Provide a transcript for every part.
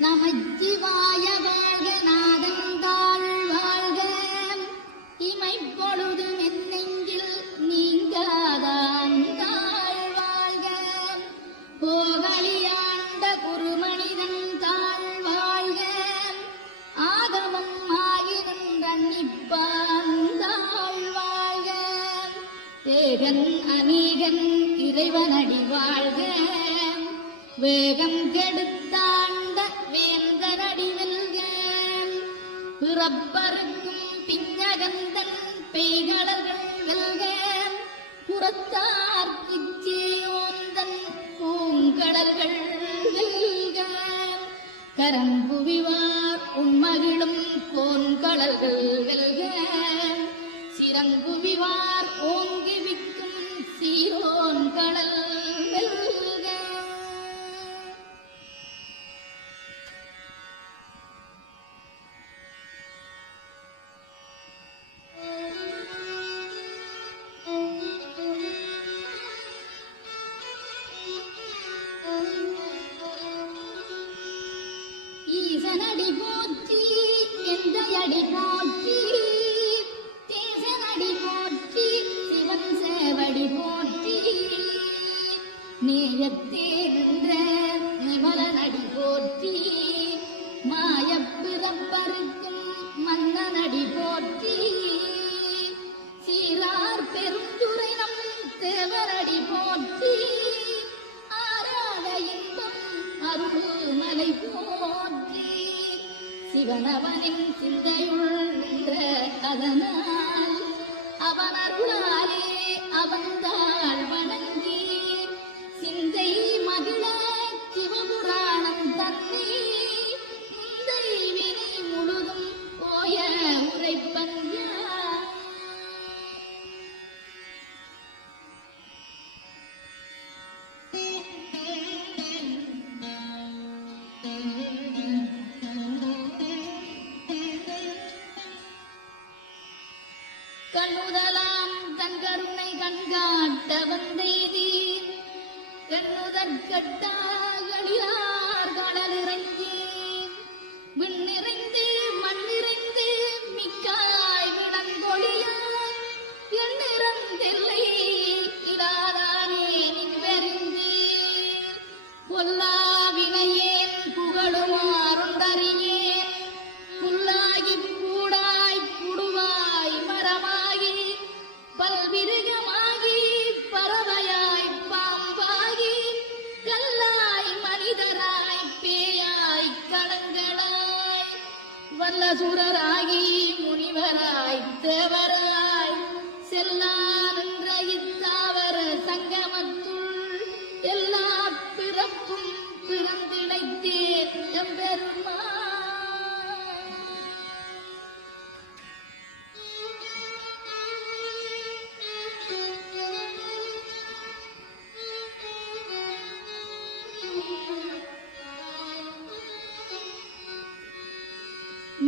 நமச்சிவாய வாழ்க நாதந்தாள் வாழ்க இமைப்பொழுதும் என்னெங்கில் நீங்காதான் தாழ் வாழ்க போகலியாண்ட குருமனிதன் தாழ் வாழ்க ஆகமம் ஆகிருந்தன்னிப்பான் தாழ் வாழ்க தேகன் அநீகன் இறைவனடி வாழ்க வேகம் கெடுத்தாண்ட வேந்தனடி வெல்க பிறப்பருக்கும் பிஞ்சகந்தன் பெய்களர்கள் வெல்க புறத்தார்க்குச் சேயோந்தன் பூங்கடல்கள் வெல்க கரங்குவிவார் உண்மகிழும் கோன்கடல்கள் வெல்க சிறங்குவிவார் ஓங்கி விக்கும் சீரோன் கடல் வெல்க. ஈசனடி போற்றி எந்தையடி போற்றி தேசனடி போற்றி சிவன் சேவடி போற்றி நேயத்தே நின்ற நிமலனடி போற்றி மாயப்பிறப்பருக்கும் மன்னனடி போற்றி சீரார் பெருந்துரை நம் தேவரடி போற்றி ஆராத இன்பம் அருள்மலை போற்றி சிவனவனின் சிந்தையுள் நின்ற அதனால் அவன் அருளாலே அவந்தாள் வணங்கி சிந்தை மகிழ சிவபுராணம் தன்னை முந்தை வினை முழுதும் போய உரைப்பஞ்ச கண்ணுதலாம் தன் கருணை கண்காட்ட வந்தெய்தி கண்ணுதற்கட்டாகளிலார் கடலிறங்கி விண்ணிறைந்து மண்ணிறைந்து மிக்காய் விடங்கொழியாய் எண்ணிறந்தெல்லை இராதானே நின்வெறிந்து பொல்லா வினையேன் புகழுமாறுண்டறியேன் புல்லாகிப் பூடாய் புடுவாய் மரமாகி பல்விருகமாகி பறவையாய் பாம்பாகி கல்லாய் மனிதராய் பேயாய் களங்களாய் வல்லசுரராகி முனிவராய் தேவராய் செல்லா நின்ற இத்தாவர சங்கமத்துள் எல்லா பிறப்பும் பிறந்திடைத்தேன் எம்பெருமான்.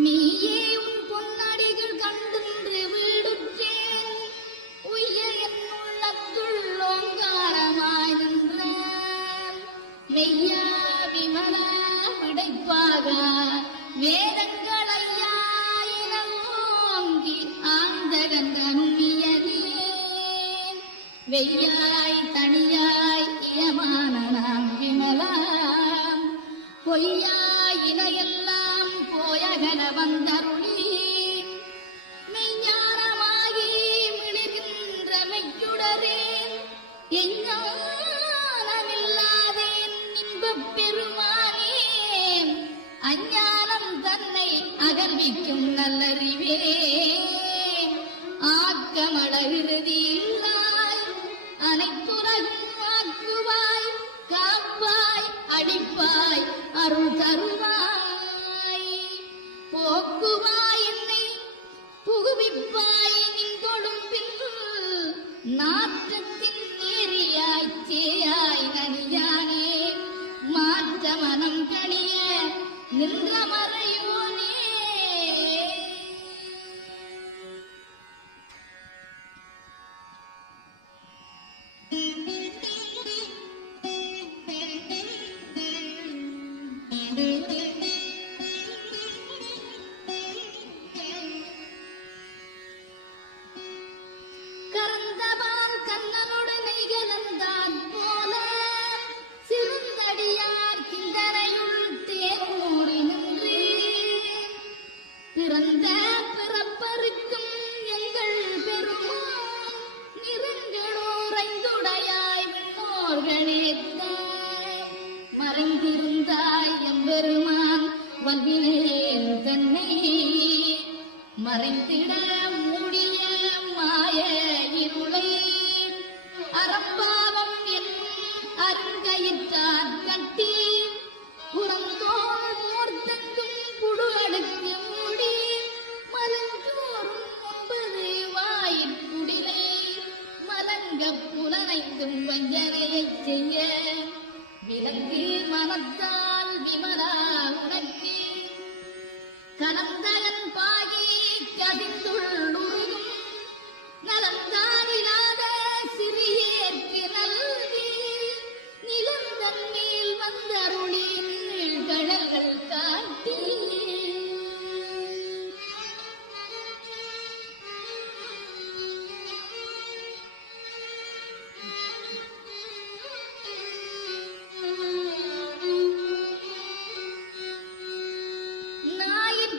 நீயே உன் பொன்னடிகள் கண்டின்று வீடுற்றேன் உய்ய என் உள்ளத்துள் ஓங்காரமாய் நின்ற மெய்யா விமலா விடைப்பாக வேதங்களையாயின ஓங்கி ஆந்தகந்தன்மியனே வெய்யாய் தனியாய் இயமான நாம் விமலா பொய்யாய் இனையெல்லாம் போயகன வந்தருளி மெய்ஞானமாகி மிளிர்கின்ற மெய்யுடரேன் எஞ்ஞானமில்லாதேன் இன்பப் பெருமானே அஞ்ஞானம் தன்னை அகல்விக்கும் நல்லறிவே ஆக்கமழகிருதி இல்லாய் அனைத்துலகும் ஆக்குவாய் காப்பாய் அடிப்பாய் அருள் தருவாய் போக்குவாய் என்னை புகுவிப்பாய் நின் கொழும்பில் நாற்றத்தின் நேரியாய் சேயாய் நனியானே மாற்ற மனம் கணிய நின்ற மறையோனே. Thank you. மறைத்தாய் எம்பெருமான் வல்வினேன் தன்னை மறைத்திட மூடிய மாய இருளை அறம்பாவம் என் அருங்கயிற்றார் கட்டி புறந்தோள் மூர்த்தங்கும் புடு அடுக்கு மூடி மலஞ்சோறும் 9 வாயிற்குடிலை மலங்க புலனைந்தும் வஞ்சனையைச் செய்ய விலங்கு மனத்தால் விமலா உனக்கு கலந்தகன் பாகி கதிந்துள்ளுருகும் நலந்தானிலாத சிறியேற்கு நல்வி நிலந்தன் மேல் வந்தருளி நீழ்கழல்கள் காட்டி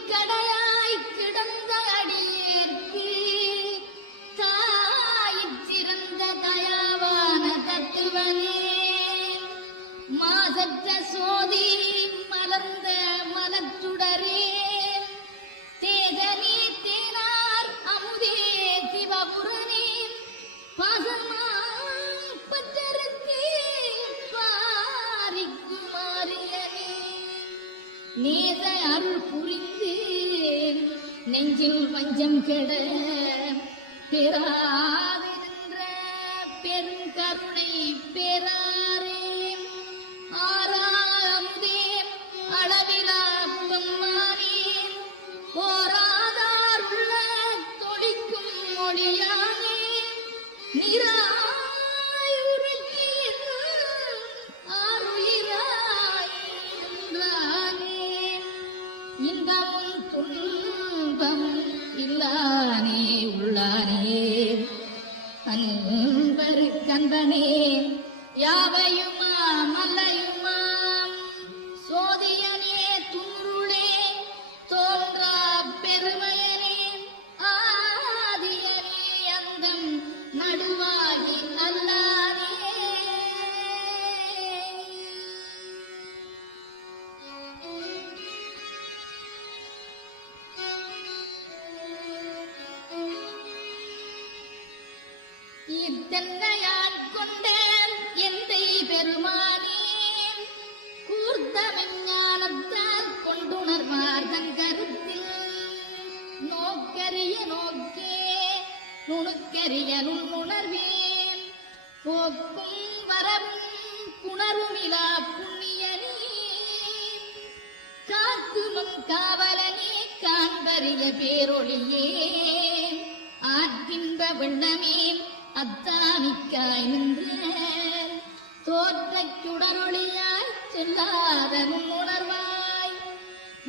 கடையாய் கிடந்த அடியேற்கு தாயிற் சிறந்த தயாவான தத்துவனே மாசற்ற சோதி மலர்ந்த மலச்சுடரே தேஜனே தேனார் அமுதே சிவபுரனே பாசமாய் பற்றருக்கு பாரிக்குமாரியனே நேச அருள் புரிந்து நெஞ்சில் வஞ்சம் கெட பெறாதிருந்த பெருங்கருணை பெறாரே ஆறாமுதே அளவிலா பெம்மானே போராதார் உள்ள தொழிக்கும் மொழியானே நிராயுருக்கி ஆறுயிராய் நின்றானே இன்பமும் துன்பம் இல்லானே உள்ளானே அன்பரு கந்தனே யாவையுமா மல்லையுமாம் சோதியனே துருளே தோன்றா பெருமையனே ஆதியனே அந்தம் நடுவாகி அல்லானே இத்தன்னையான் கொண்ட எந்தை பெருமானே கூர்த்த விஞ்ஞானத்தால் கொண்டுணர்வார் தன் கருத்தில் நோக்கரிய நோக்கே நுணுக்கரிய நுண்ணுணர்வேன் போக்கும் வரவும் புணருமிலா புண்ணியனே காக்குமம் காவலனே காண்பரிய பேரொழியே ஆற்றின்ப வெள்ளமே அத்தானிக்காய் நின்ற தோற்றச் சுடரொளியாய் செல்லாத உணர்வாய்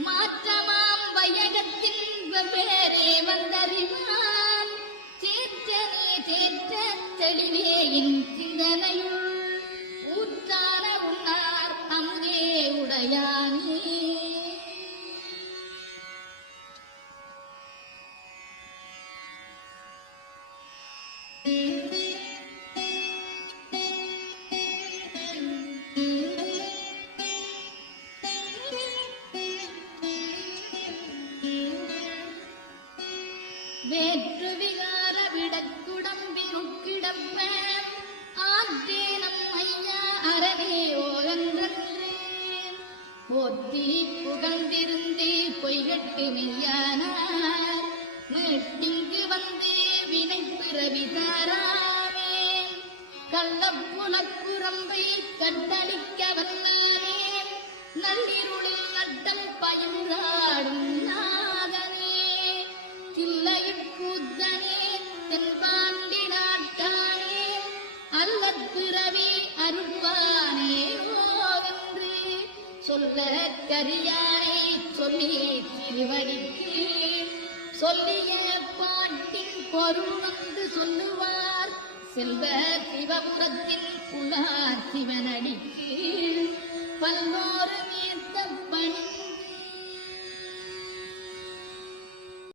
மாற்றமாம் வையகத்தின் வெவ்வேறே வந்தறிவான் தேற்றனே தேற்ற தெளிவே என் சிந்தனையுள் ஊற்றான உன்னார் அமுதே உடையானே வேற்று விகார விடக்குடம்பினுக்கிடப்ப ஆற்றேனம் ஐயா அரணே ஓகன்றே போத்தி புகழ்ந்திருந்தே பொய்கட்டு மெய்யானார் மீட்டிங்கு வந்து வினை பிறவி தாராமே கள்ளப்புலக்குரம்பை கட்டளிக்க வல்லானே நள்ளிருளில் நட்டம் பயின்றாடும் நாதனே தில்லையுட்கூத்தனே தென்பாண்டி நாட்டானே அல்லற்பிறவி அருள்வானே ஓவென்று சொல்ல கரியானை சொல்லி திருவடிக்கு சொல்லிய பாட்டின் பொருள் வந்து சொல்லுவார் செல்வ சிவபுரத்தின் புலார் சிவனடிக்கு பல்லோரு